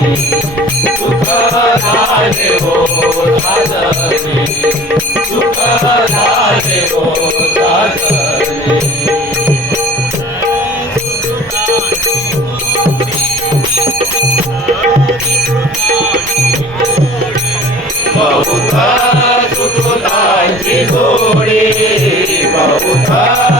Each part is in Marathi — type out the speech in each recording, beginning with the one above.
बहुता सुखदाची गोडी बहुता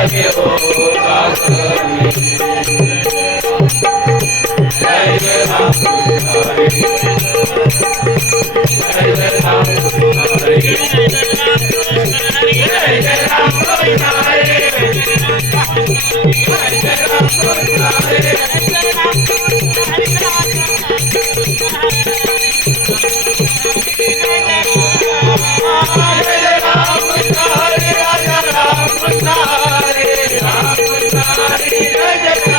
Thank you. grande